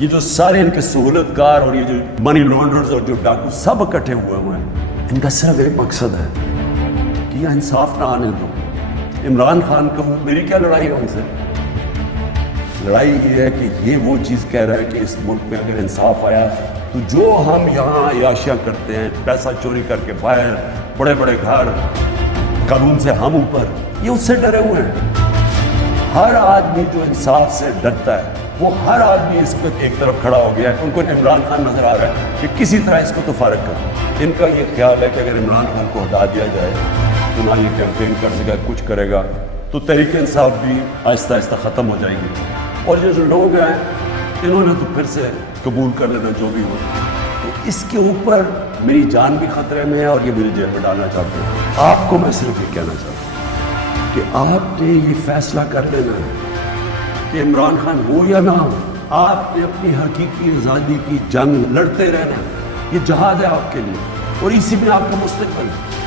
یہ جو سارے ان کے سہولت کار اور یہ جو منی لانڈرز اور جو ڈاکو سب اکٹھے ہوئے ہیں، ان کا صرف ایک مقصد ہے کہ یہ انصاف نہ آنے دو۔ عمران خان کو میری کیا لڑائی ہے ان سے؟ لڑائی یہ ہے کہ یہ وہ چیز کہہ رہا ہے کہ اس ملک میں اگر انصاف آیا تو جو ہم یہاں عیاشیاں کرتے ہیں، پیسہ چوری کر کے باہر، بڑے بڑے گھر، قانون سے ہم اوپر، یہ اس سے ڈرے ہوئے ہیں۔ ہر آدمی جو انصاف سے ڈرتا ہے وہ ہر آدمی اس پہ ایک طرف کھڑا ہو گیا ہے۔ ان کو عمران خان نظر آ رہا ہے کہ کسی طرح اس کو تو فارغ کر۔ ان کا یہ خیال ہے کہ اگر عمران خان کو ہٹا دیا جائے تو نہ یہ کیمپین کر سکے، کچھ کرے گا تو تحریک انصاف بھی آہستہ آہستہ ختم ہو جائے گی، اور جو لوگ ہیں انہوں نے تو پھر سے قبول کر لینا جو بھی ہو۔ تو اس کے اوپر میری جان بھی خطرے میں ہے اور یہ میری جیب میں ڈالنا چاہتے ہیں۔ آپ کو میں صرف یہ کہنا چاہتا ہوں کہ آپ نے یہ فیصلہ کر لینا ہے کہ عمران خان ہو یا نہ ہو، آپ نے اپنی حقیقی آزادی کی جنگ لڑتے رہنا۔ یہ جہاد ہے آپ کے لیے اور اسی میں آپ کا مستقبل ہے۔